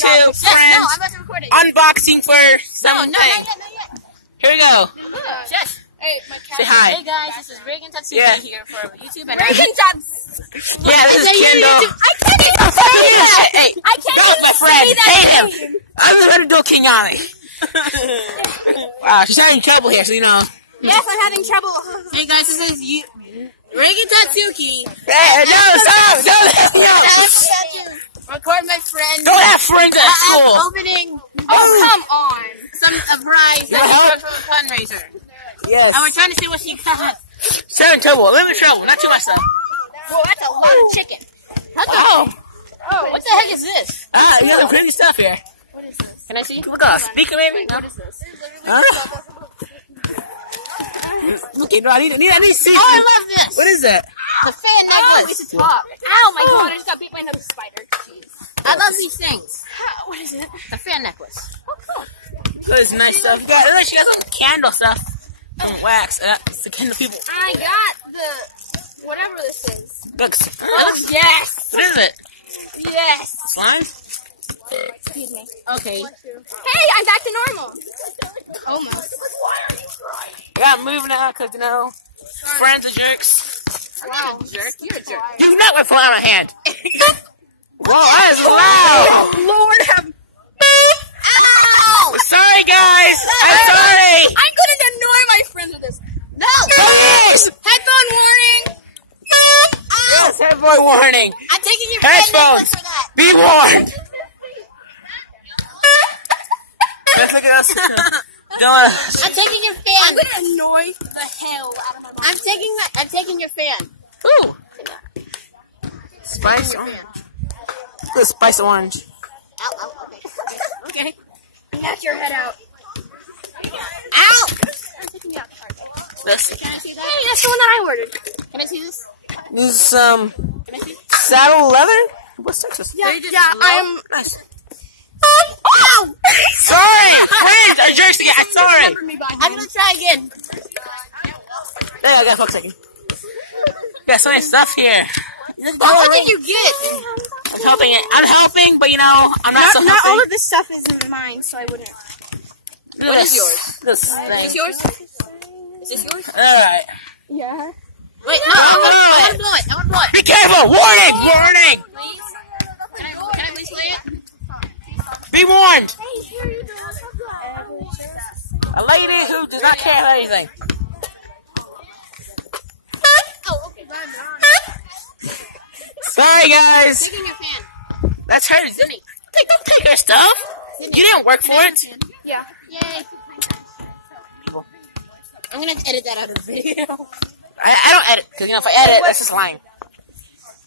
YouTube friends. No, I'm about to record it. Unboxing for something. No, not yet. Here we go. Yes. Hey, my cat. Say hi. Hey guys, this is Reagan Tatsuki here for YouTube and Yeah, this is Kendall. I can't even say that. Hey, I can't go with even my friend. say that. Hate him. I'm gonna do Kenyani. Wow, she's having trouble here, so you know. Yes, I'm having trouble. Hey guys, this is Reagan Tatsuki. Hey, no. Record my friend. Don't have friends at school. Opening. Oh, come on. Some prize that we got from a fundraiser. Yes. And we're trying to see what she got. She's having trouble. A little bit of trouble. Not too much stuff. Whoa, that's a lot of chicken. Wow. Oh, what the heck is this? You got some crazy stuff here. What is this? Can I see? Look at a speaker, maybe? What is this? Huh? Okay, no, I need to see. Oh, I love this. What is that? The fan necklace. We should talk. Ow, my god, I just got beat by another spider. Jeez. I love these things. What is it? The fan necklace. Oh, cool. This is nice stuff. She got some candle stuff. Some wax. It's the candle people. I got the whatever this is. Looks. Yes. What is it? Yes. Slime? Excuse me. Okay. Hey, I'm back to normal. Almost. Yeah, I'm moving now because, you know, friends are jerks. Wow. Jerk. You're a jerk. Do not whip out my hand. Whoa, that is loud. Lord have. Ow! Sorry, guys. I'm sorry. I'm gonna annoy my friends with this. No. Please. Headphone warning. Yes, headphone warning. I'm taking your fan necklace for that. Be warned. Look at us. I'm taking your fan. I'm gonna annoy the hell out of my body. I'm taking your fan. Ooh. Spice orange. Good spice orange. Ow, okay. Okay. Knock your head out. Ow! I'm taking you out. This. Can I see that? Hey, that's the one that I ordered. Can I see this? This is some Can I see? saddle leather. What's Texas? Yeah, I'm. Nice. Ow! Sorry, friends, I'm jerks again. I'm sorry. I'm gonna try again. There, I got a second. Got so much stuff here. What did you get? I'm helping it. I'm helping, but you know, I'm not so helping. Not all of this stuff is in mine, so I wouldn't. What is yours? This thing. Is this yours? Is this yours? Alright. Yeah. Wait, no, I want to blow it. I want to blow it. Be careful! Warning! Warning! Please? Can I please play it? Be warned! A lady who does not care about anything. Oh, okay. Sorry, guys. Taking your fan. That's hers. Don't take her stuff. You didn't work for it. Yeah. Yay. I'm gonna edit that out of the video. I don't edit, because you know, if I edit, that's just lying.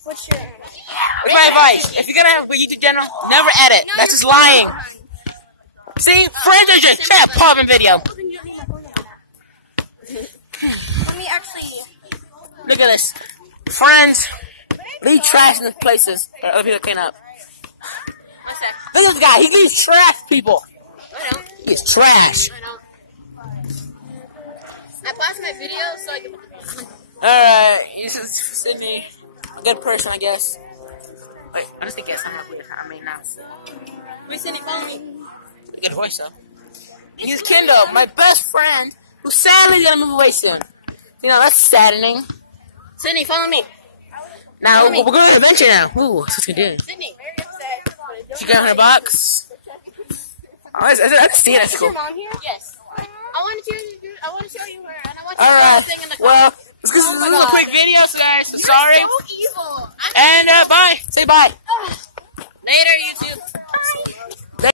What's your... What's my advice? If you're gonna have a YouTube channel, never edit. That's just lying. See? Friends are just shut up, popping video. Let me actually... Look at this. Friends, leave trash in the places that other people clean up. What's that? Look at this guy. He leaves trash, people. I don't. He gets trash. I don't. I paused my video so I can... Alright, you should send me a good person, I guess. Wait, I'm just a guess. I'm not weird. I mean, now. Wait, Cindy, follow me. A good voice, though. He's Kendall, my best friend, who's sadly gonna move away soon. You know, that's saddening. Cindy, follow me. Now, we're going to adventure now. Ooh, that's what we're doing. Sydney. She got her box. Oh, I didn't see it at Is school. your mom here? Yes. I want to show you her, and I want you Alright, to sing in the well, comments. this is a quick video, so guys, so sorry. You're so evil. And, bye. Say bye. Later, YouTube.